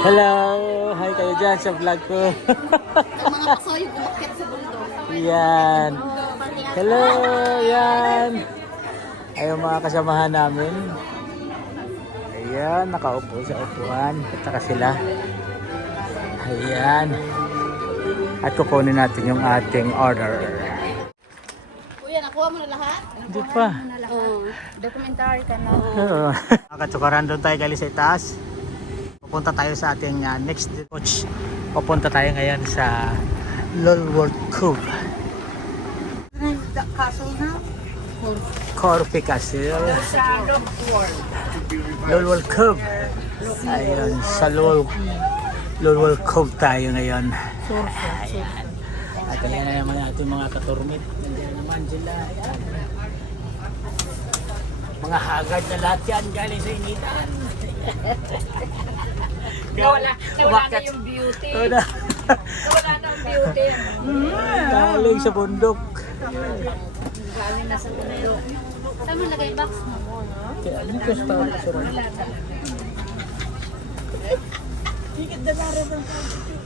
Hello! Hi kayo dyan sa vlog ko. Mga paso yung umakyat sa bundok. Yan. Hello! Yan. Ayun mga kasamahan namin. Ayan, nakaupo sa upuan. At saka sila. Ayan. At kukunin natin yung ating order. Kuya, nakuha mo na lahat? Hindi pa. Documentary ka na. Oo. Nakatsukaran doon tayo galing sa itaas. Pupunta tayo sa ating next coach. Pupunta tayo ngayon sa Lulworth Cove. Castle na? Corfe Castle. Lulworth Cove. Ayun, sa Lulworth Cove tayo ngayon. Ayan. At ayan na naman ating mga katurmit. Nandiyan naman sila. Ayan. Mga hagard na lahat yan galing sa initan. Nawala na yung beauty. Nawala na yung beauty. Galing sa bundok. Galing na sa bundok. Saan mo lagay box mo? Kaya ano yung gusto ko sa rin? Higit na rin ang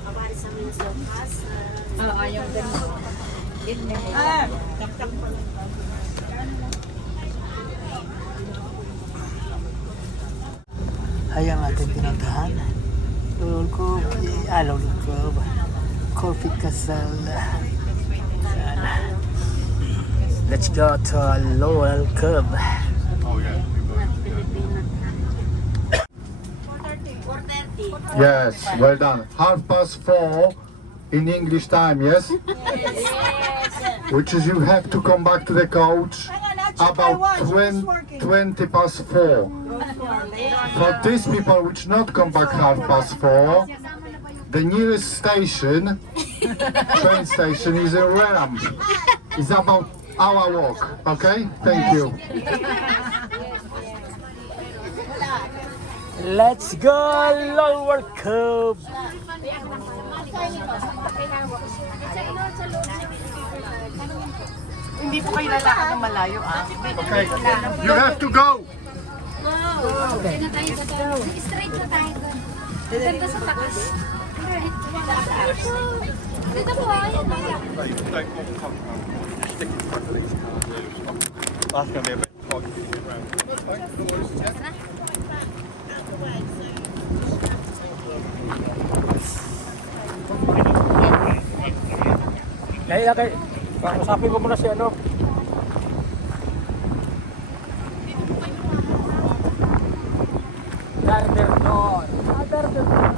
pamari sa mga sopas. Ayaw ganun. Tak-tak pa lang. Ayan ating pinuntahan. Lulworth Cove. Lulworth Cove. Corfe Castle. Let's go to Lulworth Cove. Yes, well done. 4:30 in English time, yes? Which is you have to come back to the coach about 4. For these people which not come back 4:30, the nearest station, train station, is in Ram. It's about hour walk, okay? Thank you. Let's go Lulworth Cove. Hindi po kayo lalakad ng malayo, ah. Okay, you have to go. Straight na tayo doon. Ganda sa taas. Dito po, ayan. That's going to be a bit hard to get around. Kaya usapin ko muna si ano. Garter door. Garter door.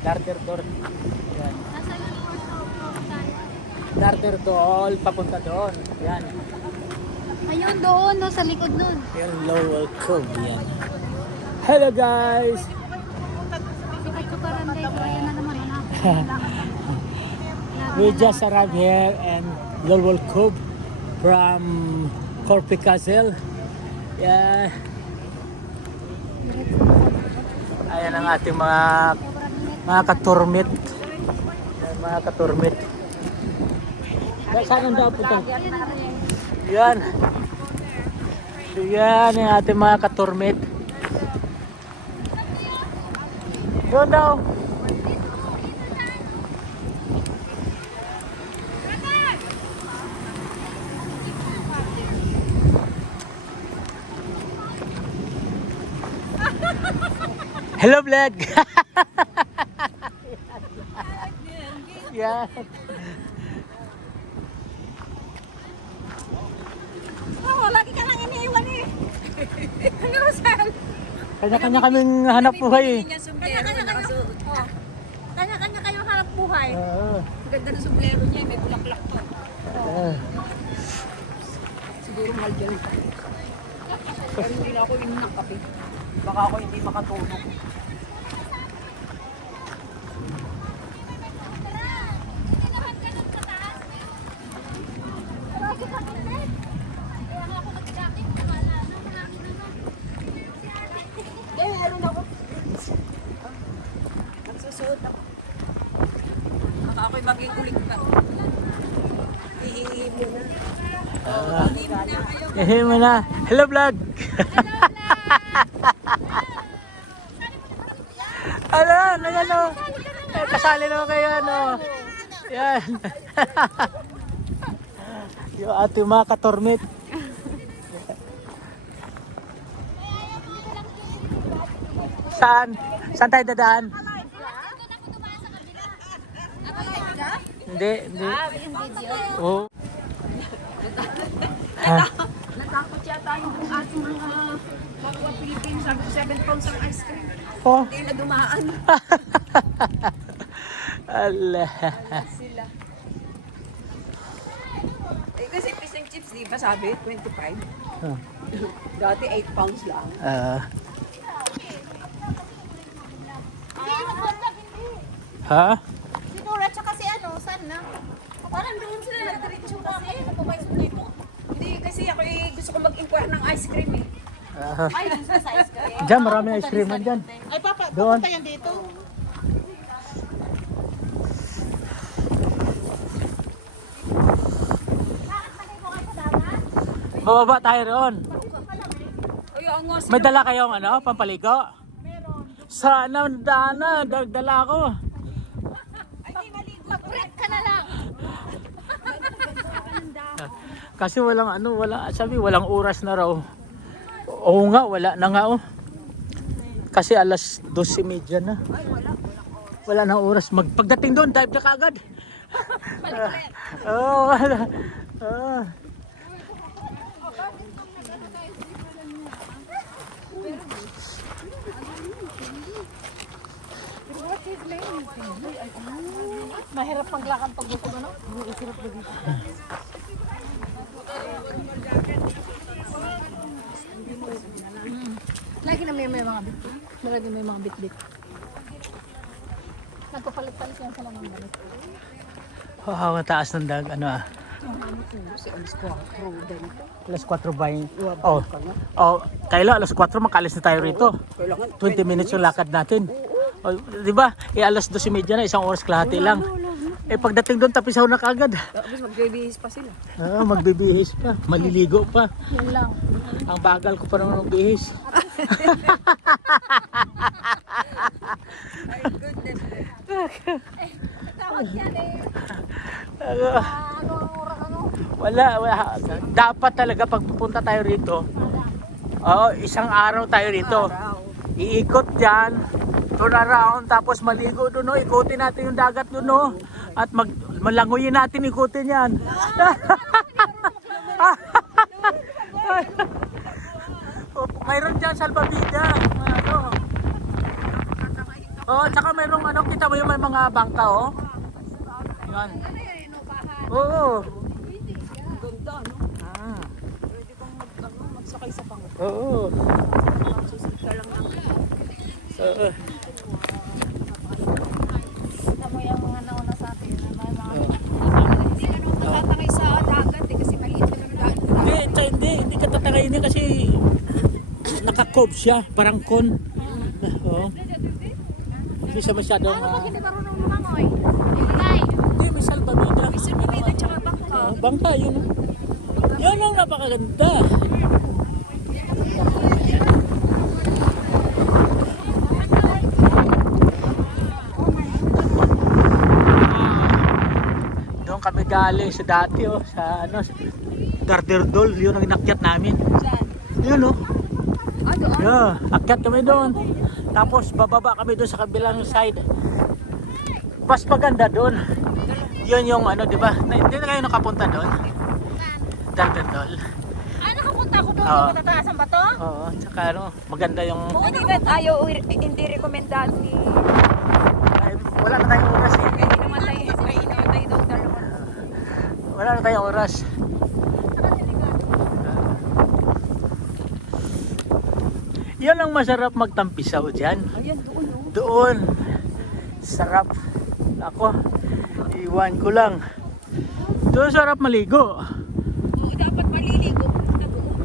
Garter door. Yan. Garter door, papunta doon. Yan. Ayun doon, no, sa likod nun. Yung Lulworth Cove yan. Hello guys! Sikat-sukaran guys, ayan na naman. Hanapin We just arrived here in Lulworth Cove from Corfe Castle. Yeah. Ayan ang ating mga katurmit. Ayan, mga katurmit. Saan ang daw punta? Yan. Yan ang ating mga katurmit. Doon daw. Hello vlog. Yeah. Oh, lagi ka lang iniiwan eh. Ano saan? Kanya-kanya kaming hanap buhay eh. Kanya-kanya kayong hanap buhay. Oo. Ang ganda ng sombrero niya, may bulaklak to. Siguro mahal dyan. Pero hindi na ako inom ng kape. Baka ako hindi makatulog. Nagsusuot ako. Baka ako'y maging ka. Hihingi mo na. Mo na. Hello vlog. Ayan, ayan o. Kasali naman kayo, ano. Yan. Yung ating mga katormit. Saan? Saan tayo dadaan? Hindi, hindi. Oo. Ha? Natakot yata yung ating mga kapwa Philippines. Sabi ko 7 pounds ang ice cream. Oh. Hindi na dumaan. Allah. Sila. Eh kasi fish and chips, di ba sabi? 25. Huh. Dati 8 pounds lang. Ha? Siguro, tsaka si ano, saan na? Parang doon sila nagdiretso kasi. Napabayos mo dito. Hindi kasi ako gusto ko mag-inquire ng ice cream eh. Ay, doon sa size ka. Diyan, maraming ice cream dyan. Ay, papa, Doon. pupunta yan dito. Bababa tayo roon. Ay, ang nga May dala kayong ano, pampaligo? Sana, dana, dala ko. Mag-break ka na lang. Kasi walang ano, sabi walang oras na raw. Oo nga, wala na nga oh. Kasi alas 12:30 na. Wala nang oras. Pagdating doon, dive na kagad. Oo, wala. Mahirap maglakad pag gusto mo, no? Hirap ba dito? Lagi na may mga bit-bit. Lagi may mga bit-bit. Nagpapalit-palit yan sila ng damit. Wow, mataas ng dag, ano ah. si alas 4 din. Alas 4 ba yung... Oh, Kayla, alas 4 makalis na tayo rito. Kailangan 20 minutes yung lakad natin. Oh, di ba? Alas 12:30 na, isang oras kalahati lang. Pagdating doon, tapisaw na kagad. tapos magbibihis pa sila. Magbibihis pa, maliligo pa. Yan lang. Ang bagal ko pa naman magbihis. Ay, goodness. Tawag yan eh. Ano, Ano ang oras ano? wala. Dapat talaga pag pupunta tayo rito, isang araw tayo rito. Iikot dyan, turn around, tapos maligo doon, no? Ikutin natin yung dagat doon, no? At malangoyin natin, ikutin yan. Mayroon dyan salbabida. Ano? Tsaka mayroong ano, kita mo yung may mga bangka, oh. Yan. Oo. Ganda, no? Pwede kang magsakay sa pang. Oo. Susunod ka lang ng Oo. Kita mo yung mga nauna sa atin. May mga Hindi ka naman matatangay sa dagat eh, kasi maliit ka ng dagat. Hindi ka tatakayin kasi naka-cob siya, parang con. Oo. Hindi siya masyadong... hindi marunong lumangoy. Ilay. Hindi, may salbabida. May salbabida tsaka bangka. Bangka, yun. Yun ang napakaganda. Doon kami galing sa dati, sa ano, Garderdol, yun ang inakyat namin. Yun, Doon? Yeah, akyat kami doon. Tapos bababa kami doon sa kabilang side. Mas maganda doon. Yun yung ano, di ba? Hindi na kayo nakapunta doon? Garderdol. Ay, nakapunta ako doon. Oo. Yung matataasan ba to? Oo, tsaka ano, maganda yung... Hindi ba ayaw, hindi rekomendado ni... Wala na tayong oras eh. Hindi naman tayo doon dalawa. Wala na tayong oras. Yan ang masarap magtampisaw dyan. Ayan, doon, no? Doon. Sarap. Ako, iwan ko lang. Doon sarap maligo. Dapat maliligo na doon.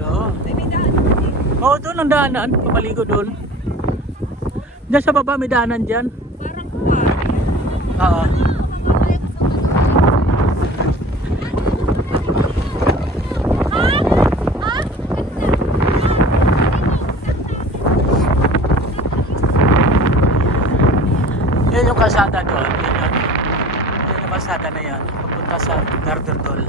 Oo. May daan doon. Oo, doon ang daanan. Pamaligo doon. Diyan sa baba may daanan dyan. Parang kuwari. Oo. Yan yung kalsada doon. Yan yung kalsada na yan. Papunta sa Garderdol.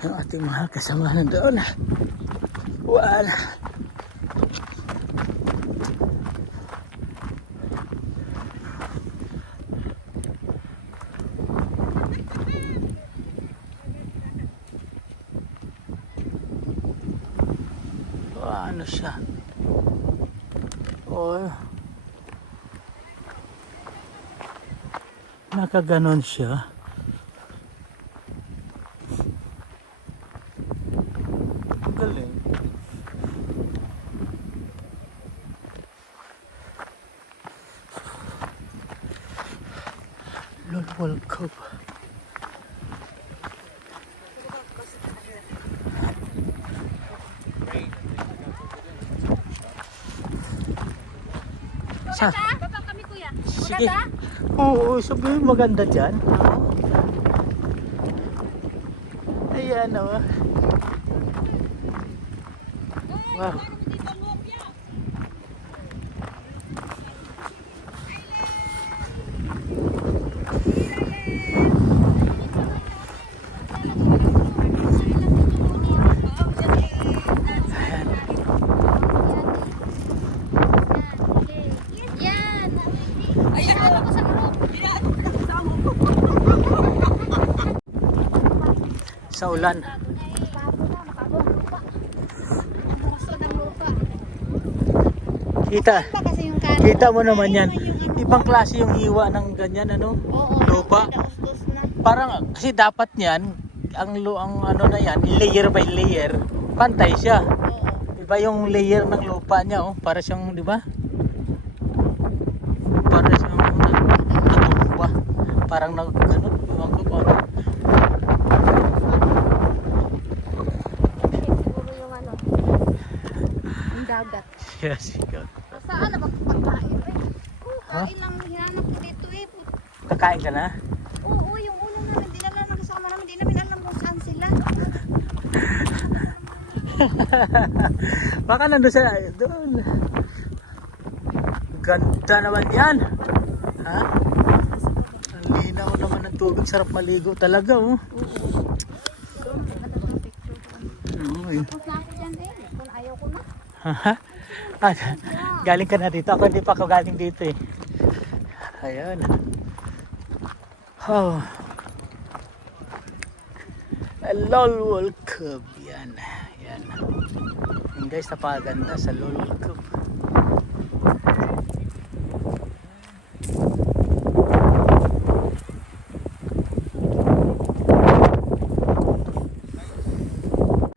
Yung ating mahal kasama na doon. Wala. Ano siya? Oh. Nakaganon siya. Galing. Lolwal Cove. Baba kami kuya. Sige. Oo, sabihin maganda dyan. Ayan o. Wow. Yan. Ayan ako sa group. Sa ulan. Kita. Kasi yung kanan. Kita mo naman yan. Ibang klase yung hiwa ng ganyan ano. Oo. Lupa. Ustos na. Parang kasi dapat niyan ang ano na yan, layer by layer, pantay siya. Oo. Iba yung layer ng lupa niya oh, para siyang, di ba? Para siyang natumba. Parang ano, iwan ko paano. Siguro yung ano. Yung dagat. Yes, ikaw. Saan na magpagkain eh? Kain lang hinanap ko dito eh. Kakain ka na? Oo, yung ulam namin, dinala ng kasama namin, di namin alam kung saan sila. Baka nandun sa doon. Ganda naman yan. Ha? Ang linaw naman ng tubig, sarap maligo talaga oh. Uy. Kung saan ko dyan eh, kung ayaw ko na. Haha. Ah, galing ka na dito. Ako hindi pa ako galing dito eh. Ayan. Oh. Lolwal Cove. Yan. Yan. Yan guys, napakaganda sa Lolwal Cove.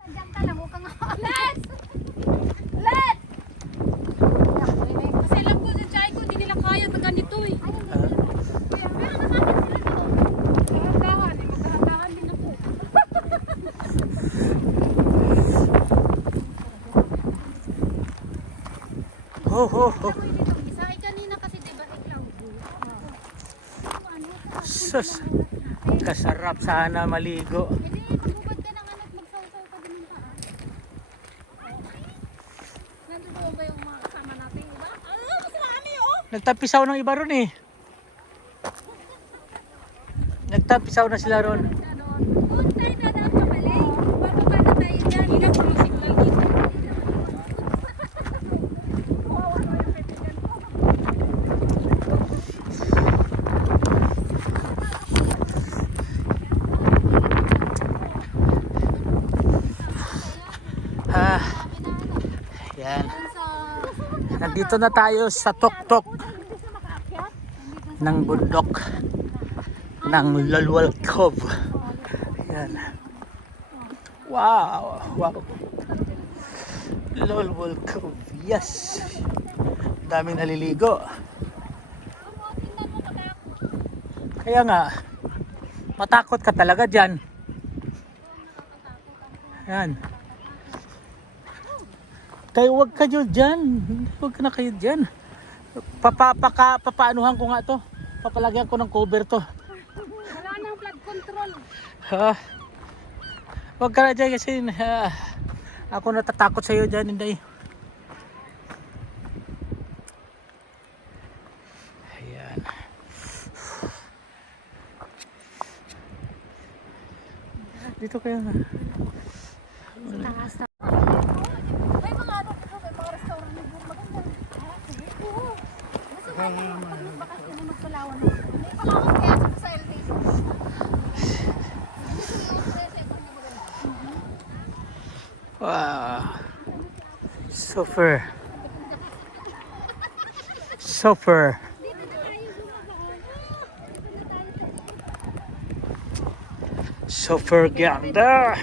Diyan ka lang, huwag kang alas! Let! Kasi alam ko sa chay ko, hindi nila kaya na ganito eh. Kaya meron na natin sila doon. Dahan-dahan eh, magdahan din ako. Ho ho ho. Sakay kanina kasi diba ikaw? Sus. Kasarap sana maligo. Hindi, magbubad ka ng anak, magsaw-saw ka din ng paa. Nandun ba yung mga kasama natin, iba? Mas marami oh! Nagtapisaw ng iba ron eh. Nagtapisaw na sila ron. Doon tayo dadaan sa Malay. Bababa na tayo dyan. Hinag-cruising lang dito. Ah, yan. Nandito na tayo sa tuktok ng bundok ng Lolwal Cove. Yan. Wow, wow. Lolwal Cove. Yes. Daming naliligo. Kaya nga, matakot ka talaga dyan. Yan. Kaya huwag kayo dyan. Huwag na kayo dyan. Papaanuhan ko nga to. Papalagyan ko ng cover to. Wala nang flood control. Ha? Huwag ka na dyan kasi ako natatakot sa'yo dyan, Inday. Ayan. Dito kayo na. May mga ano dito, may mga restaurant na doon maganda. Oo. Gusto ko pag magbakasyon na magpalawan. May palawan kaya sa elevation. Wow. Super. Super. Super ganda.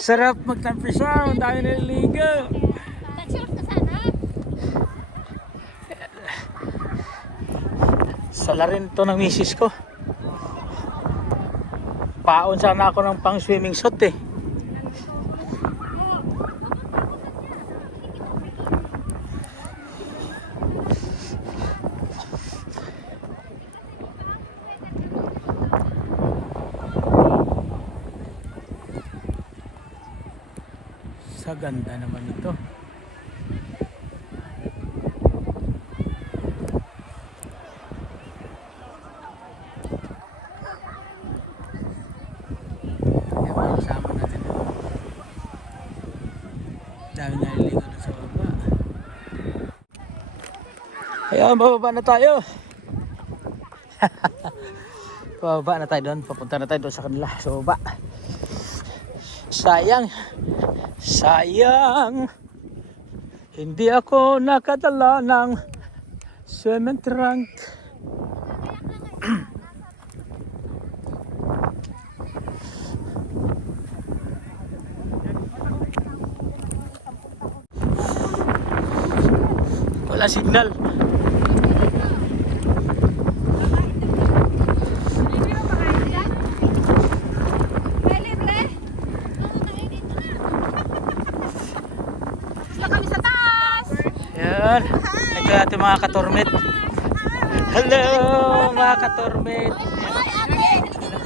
Sarap magtampisa. Ang dami naliligo. Nag-surf ka sana. Sala rin to ng misis ko. Paon sana ako ng pang swimming suit eh. Sa ganda naman ito. Ewan, kasama natin. Dami naliligo na sa baba. Ayan, bababa na tayo. Bababa na tayo doon. Papunta na tayo doon sa kanila. Sa baba. Sayang. Sayang. Hindi ako nakadala ng swimming trunk. Wala signal. Sila kami sa taas. Yan. Ito ating mga katormet. Hello mga katormet. Ay, ate.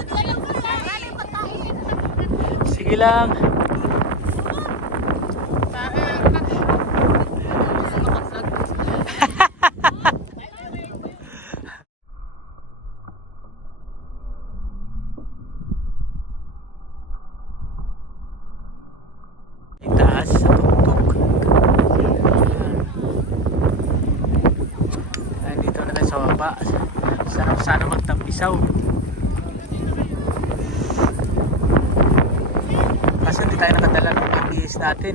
Galing pagkain. Sige lang. Itaas sa tuktok. Nandito na tayo sa baba. Sarap sana magtampisaw. Kasi hindi tayo nakadala ng pag-iis natin.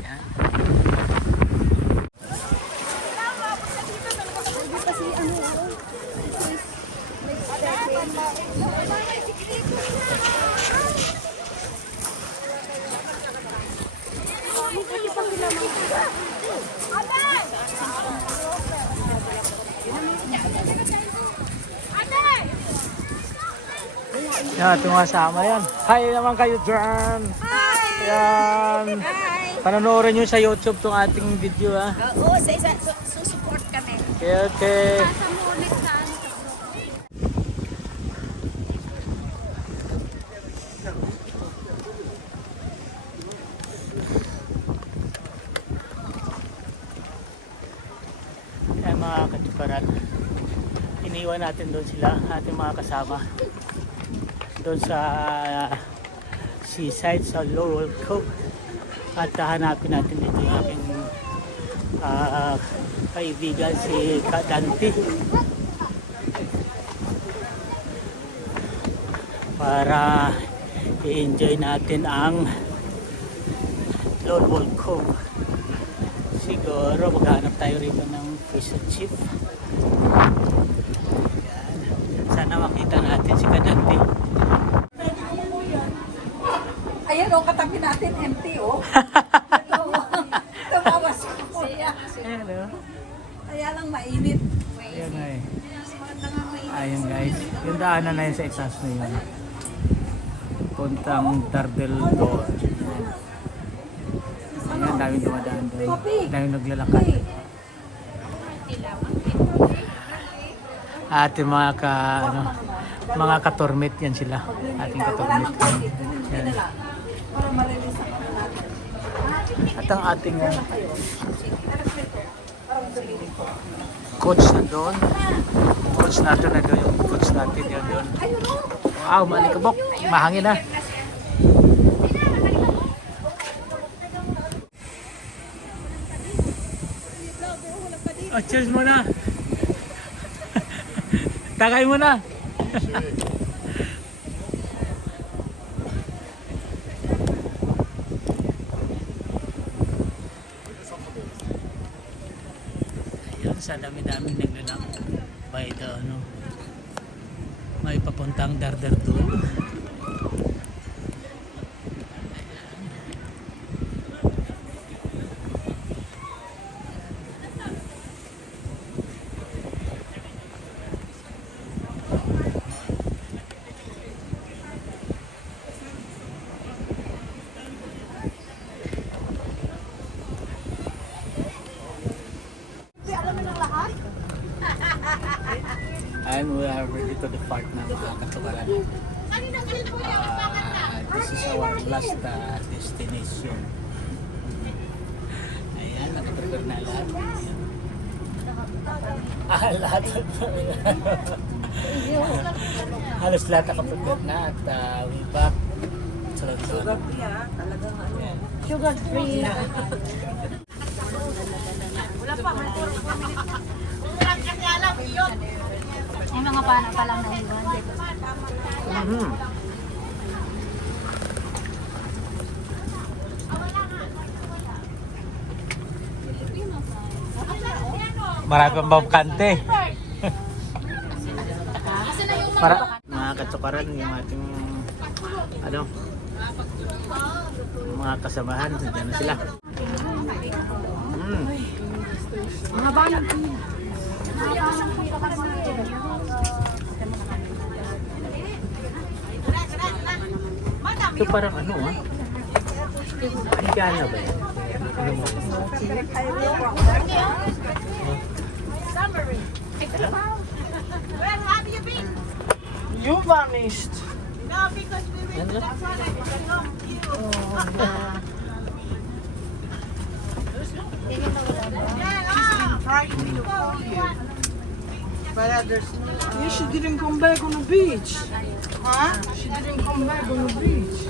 Yan. Yan, ito mga kasama yan. Hi naman kayo dyan. Yan. Panonoodin nyo sa YouTube tong ating video ha. Oo, sa isa, susupport kami. Okay, okay. Sa Munik na ano. Yan mga katuparan. Iniwan natin doon sila, ating mga kasama. Doon sa seaside sa Laurel Cove. At hanapin natin dito yung aking kaibigan si Kadante. Para i-enjoy natin ang Laurel Cove. Siguro maghanap tayo rito ng fish and chip. Yan. Sana makita natin si Kadante. Ayan o, katabi natin, empty o. Tumawas ko siya. Hello. Kaya lang mainit. Ayan na eh. Ayan guys. Yung daanan na yun sa itaas na yun. Puntang Tardel Door. Ayan, daming dumadaan doon. Daming naglalakad. At yung mga Mga katormit yan sila. Ating katormit. Yan. At ang ating coach na doon. Coach natin na doon. Yung coach natin yan doon. Wow, malikabok. Mahangin na. Oh, cheers muna. Tagay muna. Ayan, sa dami-daming naglalang by the ano, may papuntang Dardardul. And we are ready to depart na mga katubaran. This is our last destination. Ayan, nakaprepare na lahat. Lahat. Halos lahat nakaprepare na at we back. Sugar free talagang ano. Sugar free. Wala pa, may 4 minutes. Kasi alam, yun. Yung mga pana pa lang na iwan. Marami pang babkante. Mga katukaran, yung ating ano, mga kasamahan, nandiyan na sila. Mga banang Ito parang ano Higana ba yan? Ano mo? Where have you been? You vanished. No, because we will. Ano? That's why I didn't know you. Trying to call you. But there's no. Yeah, she didn't come back on the beach. Huh? She didn't come back on the beach.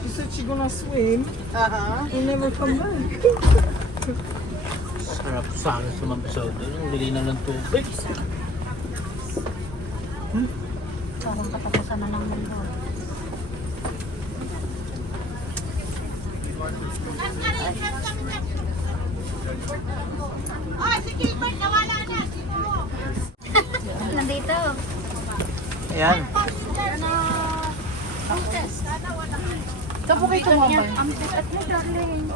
She said she's gonna swim and never come back. Sarap sana sumamsaw doon. Ang dali na ng tubig. parang katapusan na ng mundo. Oh, si Gilbert, nawala na. Sino mo? Nandito. Ayan. Ito po kayo tumabay. Ang at mo, darling.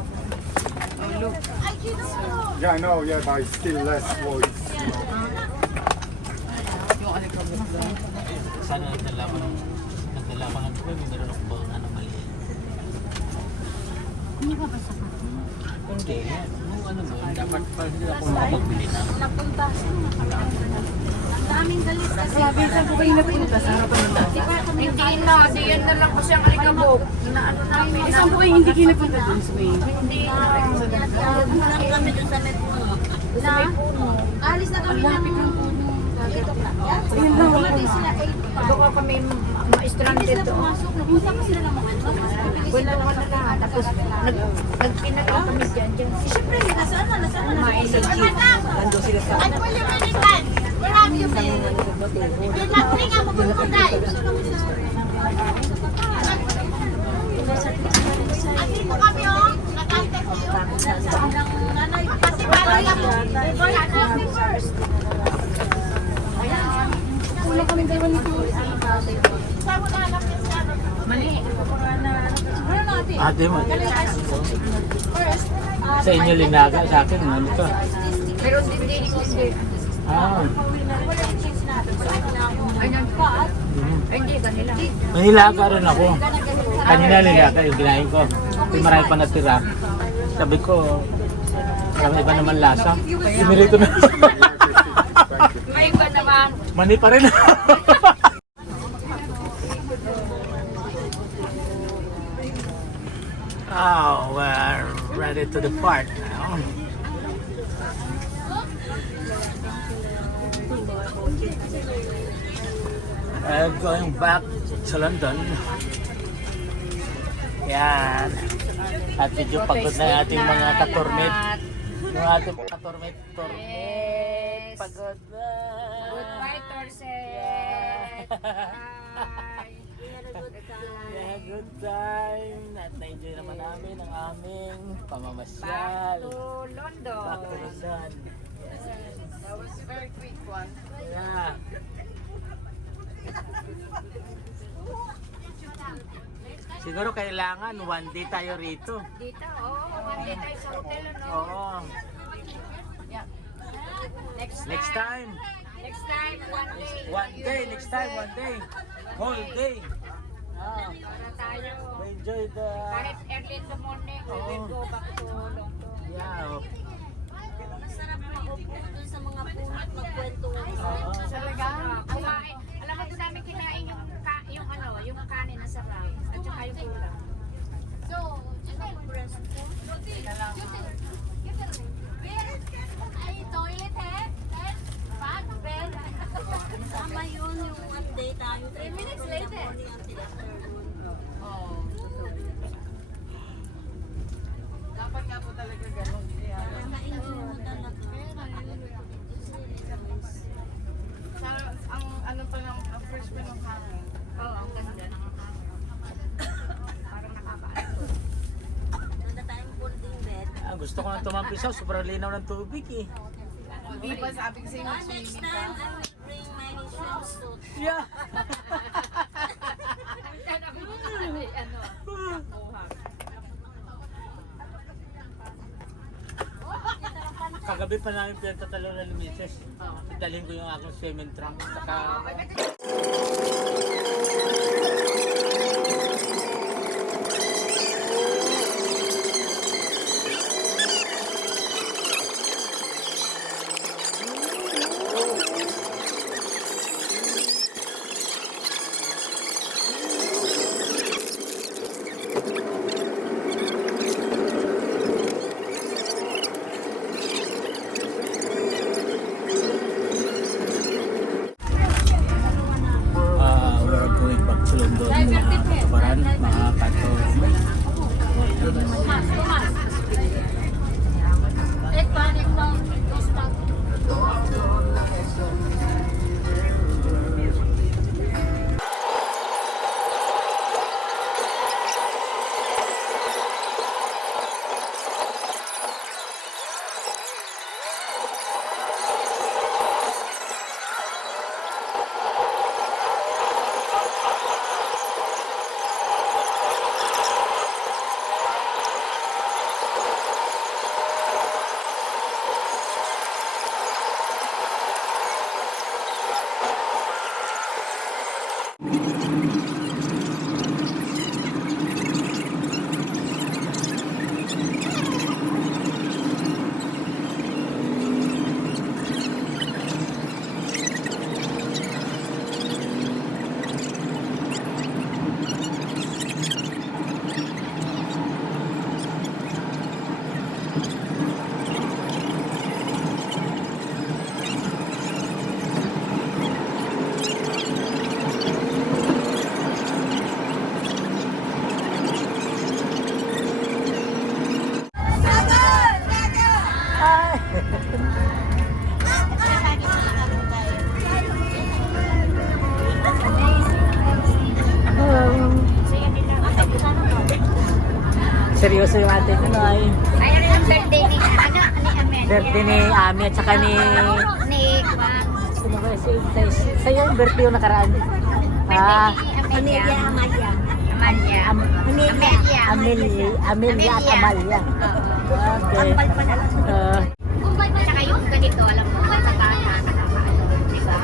Ay, sino mo? Yeah, I know, yeah, but it's still less voice. Sana nagdala ko ng tubig. Meron ako ba ng mali? Hindi ba basta ka? Hindi. Nung ano mo, dapat pa hindi ako makapagbili na. Napunta. Ang daming galit kasi. Sabi sa ko kayo napunta sa harapan nila. Hindi na. Diyan na lang kasi ang alikabok. Inaano namin. Isang po kayo hindi kayo napunta dun sa may. Hindi na. Hindi kami dun sa may puno. Sa may puno. Alis na kami namin ng puno. Ayun lang. Umatay sila 8 pa. Baka kami ma-stranded doon. Nag-usa pa sila ng mga wala naman na lahat. Tapos nagpinagawa kami dyan. Siyempre, nasaan na? Kumain sa jeep. Nandun sila sa... At will you really done? Where have you been? You're not bring up a kukunday. Atin mo kami, oh. Nag-contact kayo. Kasi parang ako. First. Kulang kami dalawa nito. Saan mo nahanap yung saan? Mali. Siguro natin. Ate mo. First, Sa inyo linaga, sa akin, ano to? pero hindi. Ah. Ay, nag-cut. Ay, hindi, kanila. Manilaga rin ako. Kanina nilaga yung ginahin ko. May marami pa natira. Sabi ko, parang iba naman lasa. Sinirito na. May iba naman. Mani pa rin. Oh, we're ready to depart now. Going back to London. Yan. At medyo pagod na yung ating mga katormit. Yung ating mga tormit. Yes. Pagod na. Goodbye, Torset. Bye. Yeah, good time. At na-enjoy naman namin ang aming Back pamamasyal. to London. Back to Luzon. That was a very quick one. Yeah. Siguro kailangan one day tayo rito. Dito, one day tayo sa hotel, ano? Oo. Yeah. Next time. Next time, one day. One day. Next time, one day. Whole day. Ah, Para tayo. enjoy the... Kahit early in the morning, we will go back to London. Yeah. Masarap maupo dun sa mga punot magkwentuhan. Oo. Talaga? Kumain. Alam mo, doon namin kinain yung kanin na sarap. At saka yung ulam. So, ay, toilet eh? Bag, bed. Tama yun yung update tayo. 3 minutes later. Dapat nga po talaga gano'n. Na-enjoy mo talaga. Ang ano pa lang, ang first pa ng hangin. Oo, ang ganda ng parang nakakaano. Ganda tayong folding bed. Ah, gusto ko na tumampisaw. Sobrang linaw ng tubig eh. Hindi pa sabi ko sa'yo Next mag-swimming time, ka. I will bring my swimsuit. Yeah. Kagabi pa namin pinagtatalo na lumises. Dalhin ko yung aking swimming trunk. Saka... we're going back to London, mga kabaran, mga katormit. Seryoso yung ate ko na ay. Ayun ang birthday ni Amen. Birthday ni Ami at saka ni... Ni Juan. Sino ba? Sa'yo yung birthday yung nakaraan. Ah, Amelia. Amalia. Amalia. Amelia at Amalia. Okay. Saka yung ganito, alam mo, sa bata, nakakaano, di ba?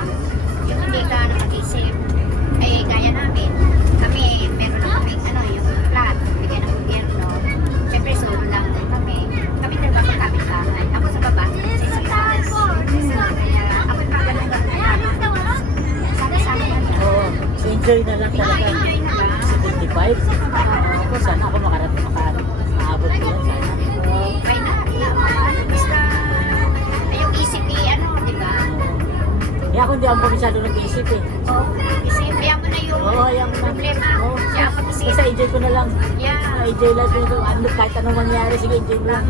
Yung hindi ka nakag-isip, eh, gaya namin, kami, meron na kami, ano, yung flat, bigyan ng gobyerno. Siyempre, solo lang kami. Kami dalawa magkapit-bahay. Ako sa baba, sisira. Kaya, ako yung pagano'n. enjoy na lang talaga. Enjoy na lang. 75. Ako, sana ako maabot ko yan. Sana. Okay na. Basta, yung ECP, ano, di ba? Kaya ako hindi ako masyado nag-isip eh. ECP, mo na yung Oo, ayaw mo na. problema. Oo. Siya ako ECP. Basta enjoy ko na lang. Yeah. Enjoy lang ko. Ano, kahit anong mangyari, sige, enjoy mo lang.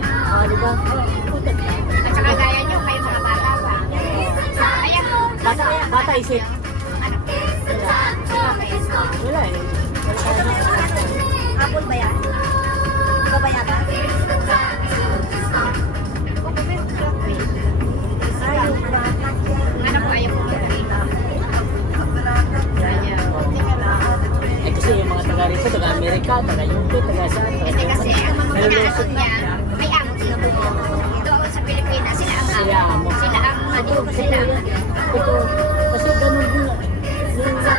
Di ba? At saka gaya nyo, kayo mga bata pa. Ayan. Bata isip. Wala eh. Apple ba yan? Ikaw ba yata? Anak ko, ayaw ko. Eh kasi yung mga taga rito, taga Amerika, taga UK, taga saan, taga Hindi kasi, ang mga nalulusot na. niya, may amo sila. Doon sa Pilipinas, sila ang Sila amo. Sila ang ano, sila ang Ito, kasi ganun din. Yung mga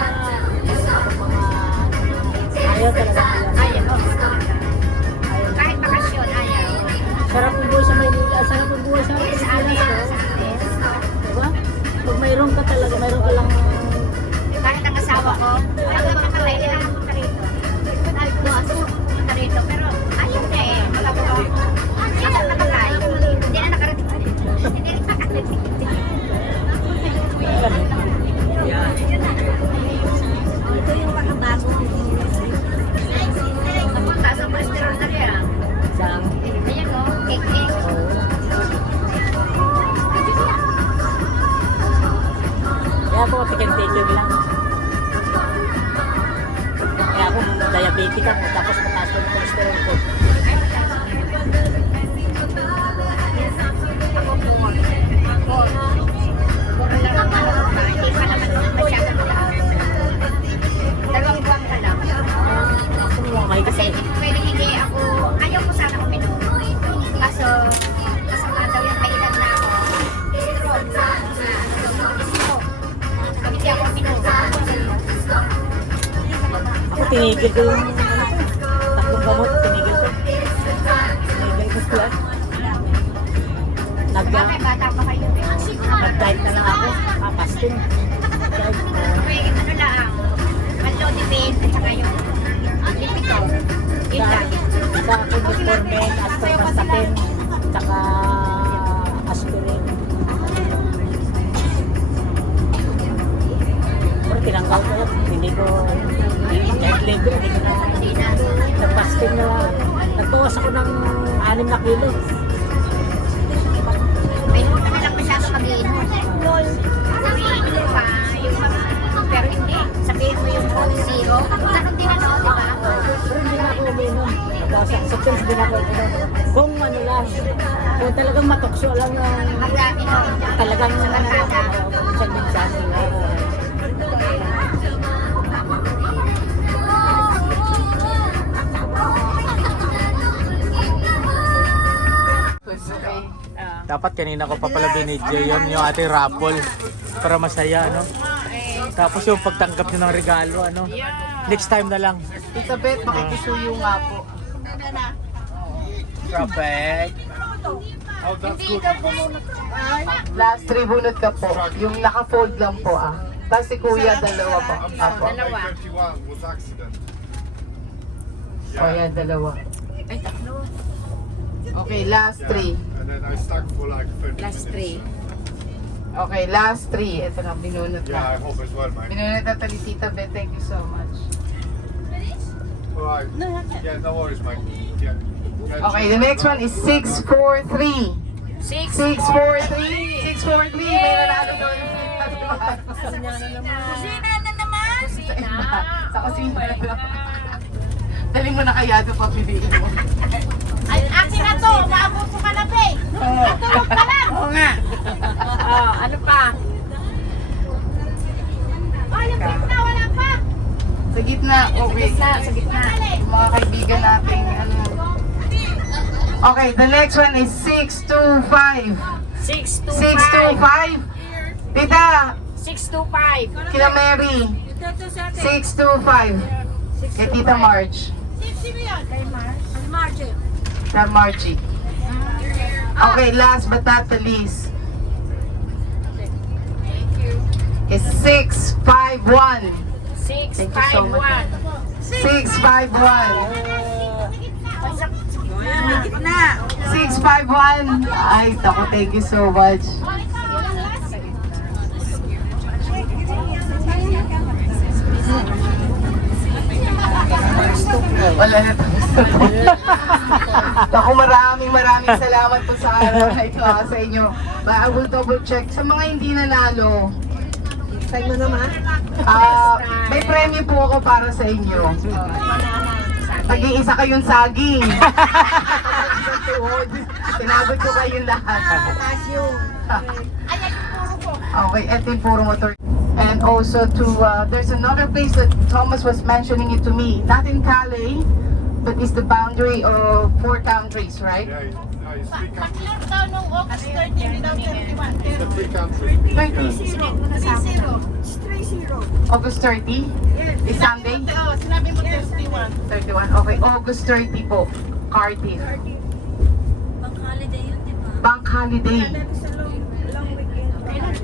ayaw talaga nila. ayaw. Kahit bakasyon, ayaw. Sarap ang buhay sa Maynila, sarap ang buhay sa Pilipinas. Diba? Pag mayroon ka talaga, mayroon ka lang Kahit ang asawa ko, wala ka makakay, hindi na punta rito. Sabi ko, gusto ko punta rito, pero ayaw niya eh. Sabi ko, hindi na nakakay. Hindi na nakarating. Hindi na nakarating. Ito yung pagkabago. Napunta sa cholesterol na rin ah. isang Ayan o, cake. kaya ako tikin-tikin lang. Kaya ako diabetic ako, tapos mataas ko ng cholesterol ko. Hindi pa naman masyado malakas. 2 buwan pa lang. Ako may Kasi kasi. pwede hindi ako, ayaw ko sana uminom. Kaso, masama daw yung may edad na ako. Stroke. Pag hindi ako uminom. Ako tinigil ko yung tatlong gamot, tinigil ko. Tinigil ko sila. Bakit bata pa kayo? Nag-diet na lang ako, fasting. May ano lang, malodipin at saka yung lipito. Yun lang. Sa metformin, atorvastatin, saka aspirin. Pero tinanggal ko yan, hindi ko diet libre, hindi ko na. Hindi na. Nag-fasting na, nagbawas ako ng 6 na kilo. May naman ka na lang masyado mag-iinom. Umiinom pa, yung mga, pero hindi. Sabihin mo yung zero. Ganun din ano, di ba? Pero hindi na ako uminom. Nagbawas ako, sometimes hindi na ako uminom. Kung ano lang, kung talagang matukso lang ng Mag-iinom. talagang Sa barkada. minsan-minsan. Dapat kanina ko pa pala binidyo yun, yung ating raffle para masaya, ano? Tapos yung pagtanggap nyo ng regalo, ano? Next time na lang. Tita Beth, makikisuyo nga po. Perfect. Oh, that's good. Last 3 bunot ka po. Yung naka-fold lang po ah. Tapos si Kuya, dalawa po. Apo. Dalawa. 31 was accident. O yan, dalawa. Ay, tatlo. Okay, last 3. And then I stuck for like 30 Last minutes. 3. Okay, last 3. Ito na, binunot Yeah, I na. hope as well, mate. Binunot na ni Tita Beth. Thank you so much. Alright. Yeah, no worries, mate. Yeah. Okay, the next one is 643. 643. 643. May nanalo daw yung Kusina na naman. Kusina. Sa kusina na daw. Dali mo na kaya ito papiliin mo. Ay, akin na to. Maabuso ka na, be. Natulog ka lang. Oo nga. Ano pa? Oh, yung gitna, wala pa. Sa gitna. Okay. Sa gitna. Yung mga kaibigan natin. Ano. Okay, the next one is 625. 625. Tita, 625. kina Mary. 625. Kay Tita Marge. Kay Marge. Tita Margie. Okay, last but not the least is 651. Thank you so much. 651. 651. Ay, tako, thank you so much. Wala na Ako, maraming salamat po sa araw na ito sa inyo. But I will double check. Sa mga hindi nanalo, sa inyo naman? May premyo po ako para sa inyo. Tag-iisa kayong saging. Sinagot ko kayong lahat. Okay, eto yung puro motor. And also to, there's another place that Thomas was mentioning it to me. Not in Calais, but it's the boundary of 4 countries, right? Yeah, it's 3 countries. Daw nung August 13, daw 31. It's the 3 countries. 30. August 30? It's Sunday? Oo, sinabi mo 31. 31. Okay, August 30 po. Cardiff. Bank holiday.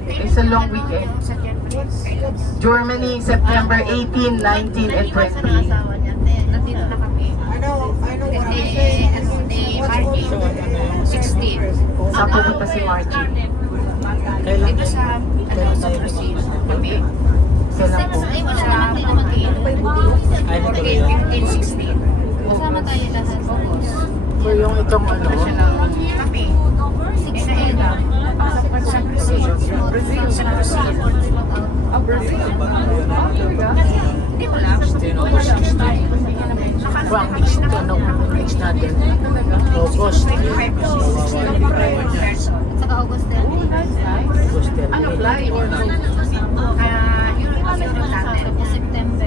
It's a long weekend. Germany, September 18, 19, and 20. Nandito na kami. Hindi, March 16. Saan pupunta si Margie? Dito sa Brazil. Kami. Kailan po? Ay, 15, 16. Kasama tayo lahat. So yung itong ano, Kami. Inaela. Sa Brazil. Sa Brazil. Hindi mo lang. so ang next natin, August. Saka August 30. August 10. Ano flight? Yung September.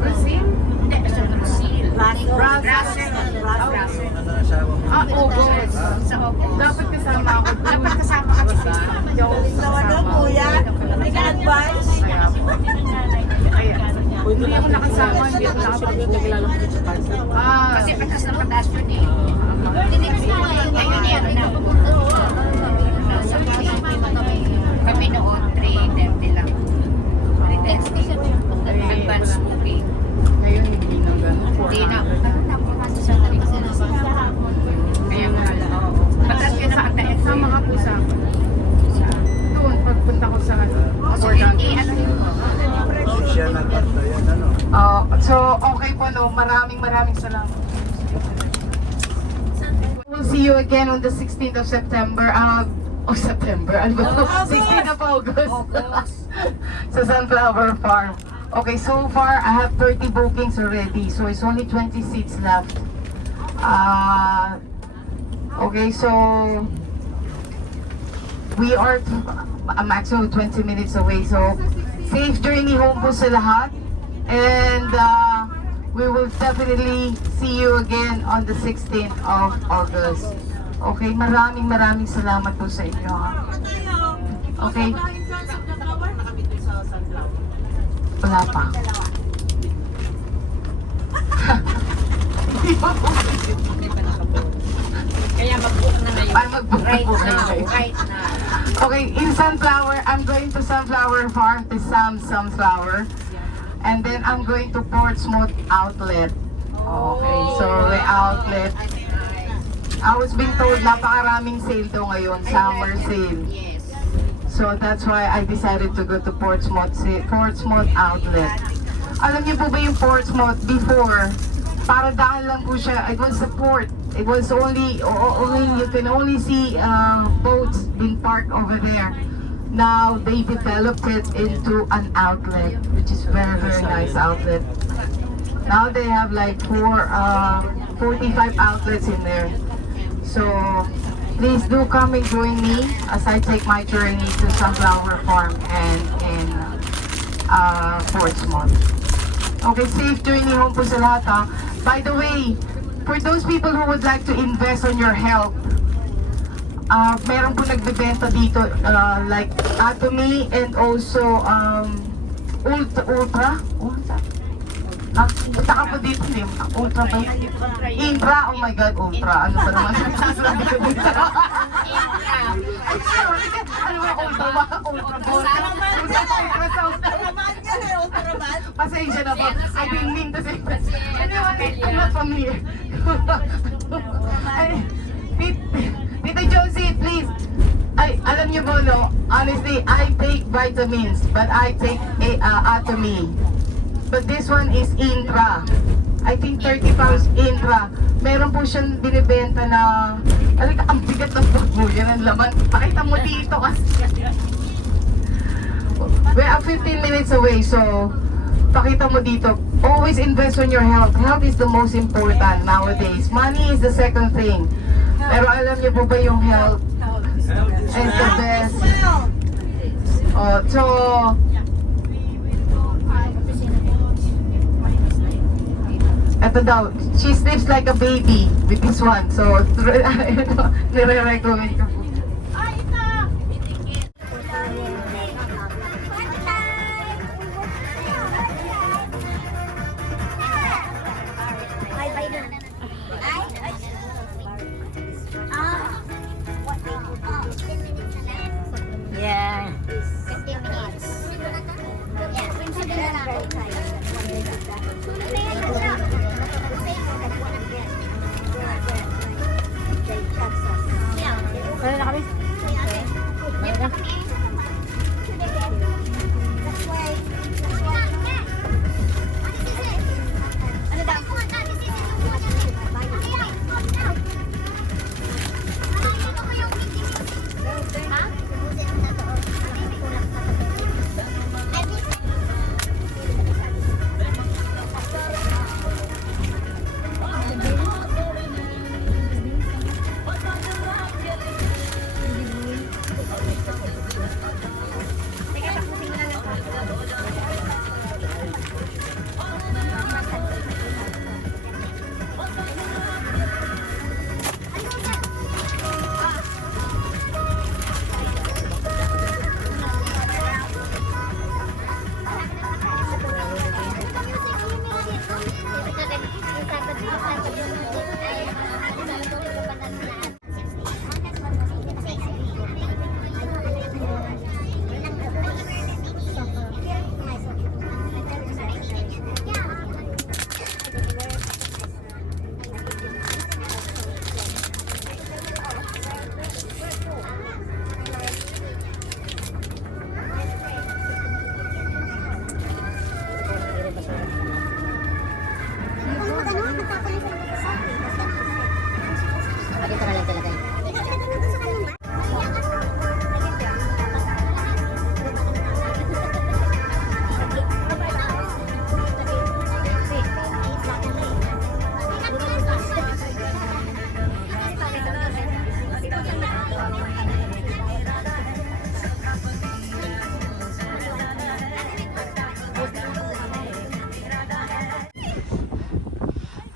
Brazil? Hindi, sa Brazil. Brussels. August. Sa August. Dapat kasama ako. Dapat kasama ka sa May ka-advise? Pwede Hindi ako nakasama. Hindi ako nakapagkakilala ko sa party. Kasi patas na patas yun eh. Hindi ko na ngayon yan na. Kami noon, 3:30 lang. 3:30. Advance booking. Ngayon hindi na gano'n. Hindi na. Sa tarik sila. Kaya mahal. Patas yun sa kataet. Sama ka po sa akin. Doon, pagpunta ko sa So, hindi, ano yun? So, okay po, no? Maraming salamat. We'll see you again on the 16th of September. September. Ano ba? 16th of August. Sa Sunflower Farm. Okay, so far, I have 30 bookings already. So, it's only 20 seats left. Okay, so we are a maximum of 20 minutes away. So, safe journey home po sa lahat. And we will definitely see you again on the 16th of August. Okay, maraming salamat po sa inyo. Okay? Wala pa. Kaya mag-book na ngayon. Ay, mag-book Right po now. kayo. Right now. Okay, in Sunflower, I'm going to Sunflower Farm to Sunflower. And then I'm going to Portsmouth Outlet. Okay, so the outlet. I was being told napakaraming sale daw ngayon, summer sale. Yes. So that's why I decided to go to Portsmouth Outlet. Alam niyo po ba yung Portsmouth before? Para daan lang po siya. It was a port. It was only you can only see boats being parked over there. Now they developed it into an outlet, which is very nice outlet. Now they have like 45 outlets in there. So please do come and join me as I take my journey to Sunflower Farm and in Portsmouth. Okay, safe journey home po sa lahat ha. By the way, for those people who would like to invest on your health, meron po nagbebenta dito like Atomy and also Ultra? Punta ka po dito, Ultra ba? Intra, oh my God, Ultra. Ano ba naman sinasabi ko dito? Ano ba, Ultra ba? Ultra ball? Pasensya na po. I didn't mean to say that. I'm not familiar. Tita Josie, please. Alam niyo po, no? Honestly, I take vitamins, but I take Atomy. But this one is Intra. I think 30 pounds Intra. Meron po siyang binibenta na, ang bigat ng bag mo, yan ang laman. Pakita mo dito kasi. We are 15 minutes away, so pakita mo dito. Always invest on your health. Health is the most important nowadays. Money is the second thing. Pero alam niyo po ba yung health is the best? Oh, so, eto daw, she sleeps like a baby with this one. So, nire-recommend ko po. Yeah. 15 minutes. Yeah, 15 minutes. Wala na kami.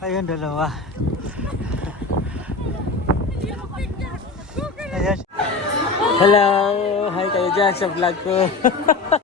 Ayun, dalawa. Ayan. Hello! Hi kayo dyan sa vlog ko.